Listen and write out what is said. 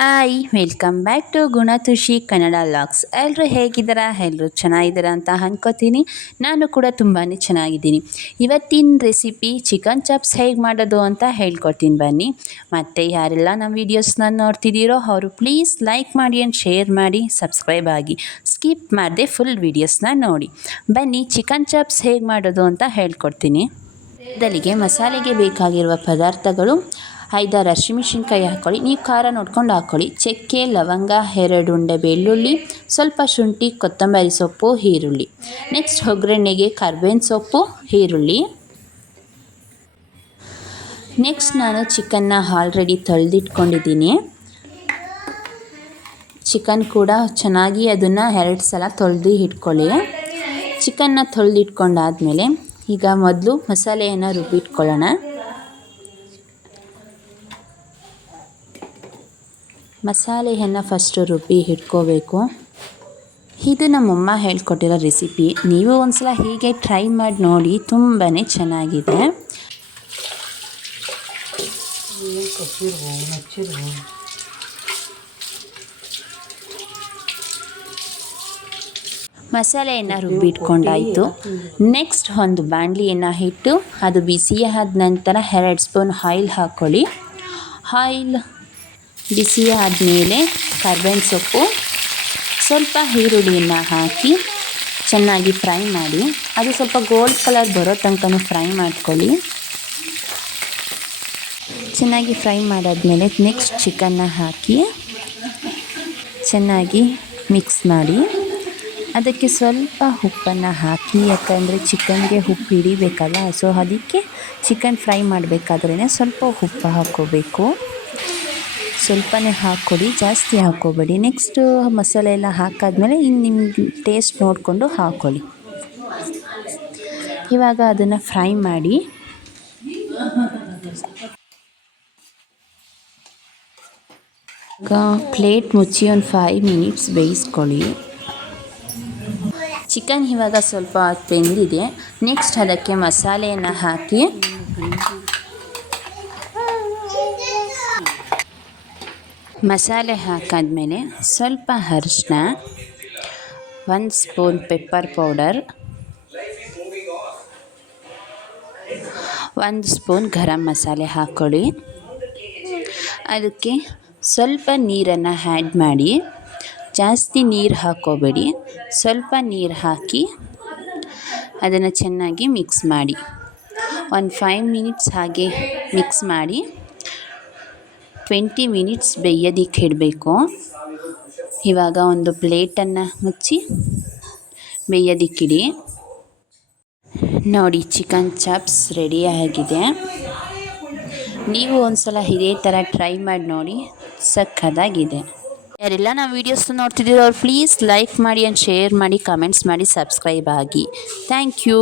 Hi welcome back to Gunatushi Kannada vlogs. ಎಲ್ಲರೂ ಹೇಗಿದ್ದೀರಾ? ಎಲ್ಲರೂ ಚೆನ್ನಾಗಿದ್ದೀರಾ ಅಂತ ಅನ್ಕೋತೀನಿ. ನಾನು ಕೂಡ ತುಂಬಾ ಚೆನ್ನಾಗಿದ್ದೀನಿ. ಇವತ್ತಿನ ರೆಸಿಪಿ ಚಿಕನ್ ಚಾಪ್ಸ್ ಹೇಗೆ ಮಾಡೋದು ಅಂತ ಹೇಳ್ಕೊಡ್ತೀನಿ ಬನ್ನಿ. ಮತ್ತು ಯಾರೆಲ್ಲ ನಮ್ಮ ವೀಡಿಯೋಸ್ನ ನೋಡ್ತಿದ್ದೀರೋ ಅವರು ಪ್ಲೀಸ್ ಲೈಕ್ ಮಾಡಿ ಆ್ಯಂಡ್ ಶೇರ್ ಮಾಡಿ, ಸಬ್ಸ್ಕ್ರೈಬ್ ಆಗಿ, ಸ್ಕಿಪ್ ಮಾಡದೆ ಫುಲ್ ವೀಡಿಯೋಸ್ನ ನೋಡಿ. ಬನ್ನಿ ಚಿಕನ್ ಚಾಪ್ಸ್ ಹೇಗೆ ಮಾಡೋದು ಅಂತ ಹೇಳ್ಕೊಡ್ತೀನಿ. ಮೊದಲಿಗೆ ಮಸಾಲೆಗೆ ಬೇಕಾಗಿರುವ ಪದಾರ್ಥಗಳು: 5-6 ಹಸಿಮೆಣಸಿನ್ಕಾಯಿ ಹಾಕ್ಕೊಳ್ಳಿ, ನೀವು ಖಾರ ನೋಡ್ಕೊಂಡು ಹಾಕ್ಕೊಳ್ಳಿ. ಚಕ್ಕೆ, ಲವಂಗ, 2 ಉಂಡೆ ಬೆಳ್ಳುಳ್ಳಿ, ಸ್ವಲ್ಪ ಶುಂಠಿ, ಕೊತ್ತಂಬರಿ ಸೊಪ್ಪು, ಈರುಳ್ಳಿ. ನೆಕ್ಸ್ಟ್ ಒಗ್ಗರಣೆಗೆ ಕರ್ಬೇವಿನ ಸೊಪ್ಪು, ಈರುಳ್ಳಿ. ನೆಕ್ಸ್ಟ್ ನಾನು ಚಿಕನ್ನ ಆಲ್ರೆಡಿ ತೊಳೆದಿಟ್ಕೊಂಡಿದ್ದೀನಿ. ಚಿಕನ್ ಕೂಡ ಚೆನ್ನಾಗಿ ಅದನ್ನು 2 ಸಲ ತೊಳೆದು ಇಟ್ಕೊಳ್ಳಿ. ಚಿಕನ್ನ ತೊಳೆದಿಟ್ಕೊಂಡಾದ್ಮೇಲೆ ಈಗ ಮೊದಲು ಮಸಾಲೆಯನ್ನು ರುಬ್ಬಿಟ್ಕೊಳ್ಳೋಣ. ಮಸಾಲೆಯನ್ನು ಫಸ್ಟು ರುಬ್ಬಿ ಇಟ್ಕೋಬೇಕು. ಇದು ನಮ್ಮಮ್ಮ ಹೇಳ್ಕೊಟ್ಟಿರೋ ರೆಸಿಪಿ. ನೀವು ಒಂದ್ಸಲ ಹೀಗೆ ಟ್ರೈ ಮಾಡಿ ನೋಡಿ, ತುಂಬಾ ಚೆನ್ನಾಗಿದೆ. ಮಸಾಲೆಯನ್ನು ರುಬ್ಬಿಟ್ಕೊಂಡಾಯಿತು. ನೆಕ್ಸ್ಟ್ ಒಂದು ಬಾಣಲಿಯನ್ನು ಇಟ್ಟು ಅದು ಬಿಸಿ ಆದ ನಂತರ 2 ಸ್ಪೂನ್ ಆಯಿಲ್ ಹಾಕ್ಕೊಳ್ಳಿ. ಆಯಿಲ್ ಬಿಸಿ ಆದಮೇಲೆ ಕರ್ಬೇವಿನ ಸೊಪ್ಪು, ಸ್ವಲ್ಪ ಈರುಳ್ಳಿಯನ್ನು ಹಾಕಿ ಚೆನ್ನಾಗಿ ಫ್ರೈ ಮಾಡಿ. ಅದು ಸ್ವಲ್ಪ ಗೋಲ್ಡ್ ಕಲರ್ ಬರೋ ತನಕ ಫ್ರೈ ಮಾಡ್ಕೊಳ್ಳಿ. ಚೆನ್ನಾಗಿ ಫ್ರೈ ಮಾಡಾದ್ಮೇಲೆ ನೆಕ್ಸ್ಟ್ ಚಿಕನ್ನ ಹಾಕಿ ಚೆನ್ನಾಗಿ ಮಿಕ್ಸ್ ಮಾಡಿ. ಅದಕ್ಕೆ ಸ್ವಲ್ಪ ಉಪ್ಪನ್ನು ಹಾಕಿ, ಯಾಕಂದರೆ ಚಿಕನ್ಗೆ ಉಪ್ಪು ಹಿಡಿಬೇಕಲ್ಲ, ಸೊ ಅದಕ್ಕೆ ಚಿಕನ್ ಫ್ರೈ ಮಾಡಬೇಕಾದ್ರೇ ಸ್ವಲ್ಪ ಉಪ್ಪು ಹಾಕ್ಕೋಬೇಕು. ಸ್ವಲ್ಪನೇ ಹಾಕ್ಕೊಡಿ, ಜಾಸ್ತಿ ಹಾಕ್ಕೋಬೇಡಿ. ನೆಕ್ಸ್ಟು ಮಸಾಲೆ ಎಲ್ಲ ಹಾಕಾದ್ಮೇಲೆ ಇನ್ನು ನಿಮ್ಗೆ ಟೇಸ್ಟ್ ನೋಡಿಕೊಂಡು ಹಾಕ್ಕೊಳ್ಳಿ. ಇವಾಗ ಅದನ್ನು ಫ್ರೈ ಮಾಡಿ. ಪ್ಲೇಟ್ ಮುಚ್ಚಿ ಒಂದು 5 ಮಿನಿಟ್ಸ್ ಬೇಯಿಸ್ಕೊಳ್ಳಿ. ಚಿಕನ್ ಇವಾಗ ಸ್ವಲ್ಪ ಬೆಂದಿದೆ. ನೆಕ್ಸ್ಟ್ ಅದಕ್ಕೆ ಮಸಾಲೆಯನ್ನು ಹಾಕಿ ಮಸಾಲೆ ಹಾಕಾದ್ಮೇಲೆ ಸ್ವಲ್ಪ ಅರಿಶಿನ, 1 spoon pepper powder, 1 spoon garam masala ಹಾಕ್ಕೊಳ್ಳಿ. ಅದಕ್ಕೆ ಸ್ವಲ್ಪ ನೀರನ್ನು ಆ್ಯಡ್ ಮಾಡಿ. ಜಾಸ್ತಿ ನೀರು ಹಾಕ್ಕೋಬೇಡಿ, ಸ್ವಲ್ಪ ನೀರು ಹಾಕಿ ಅದನ್ನು ಚೆನ್ನಾಗಿ ಮಿಕ್ಸ್ ಮಾಡಿ. ಒಂದು 5 ಮಿನಿಟ್ಸ್ ಹಾಗೆ ಮಿಕ್ಸ್ ಮಾಡಿ 20 ಮಿನಿಟ್ಸ್ ಬೇಯೋದಕ್ಕೆ ಇಡಬೇಕು. ಇವಾಗ ಒಂದು ಪ್ಲೇಟನ್ನು ಮುಚ್ಚಿ ಬೇಯೋದಕ್ಕಿಡಿ. ನೋಡಿ, ಚಿಕನ್ ಚಾಪ್ಸ್ ರೆಡಿಯಾಗಿದೆ. ನೀವು ಒಂದ್ಸಲ ಇದೇ ಥರ ಟ್ರೈ ಮಾಡಿ ನೋಡಿ, ಸಕ್ಕತ್ತಾಗಿದೆ. ಯಾರೆಲ್ಲ ನಾವು ವೀಡಿಯೋಸ್ ನೋಡ್ತಿದ್ದೀರೋ ಅವ್ರು ಪ್ಲೀಸ್ ಲೈಕ್ ಮಾಡಿ ಆ್ಯಂಡ್ ಶೇರ್ ಮಾಡಿ, ಕಮೆಂಟ್ಸ್ ಮಾಡಿ, ಸಬ್ಸ್ಕ್ರೈಬ್ ಆಗಿ. Thank you.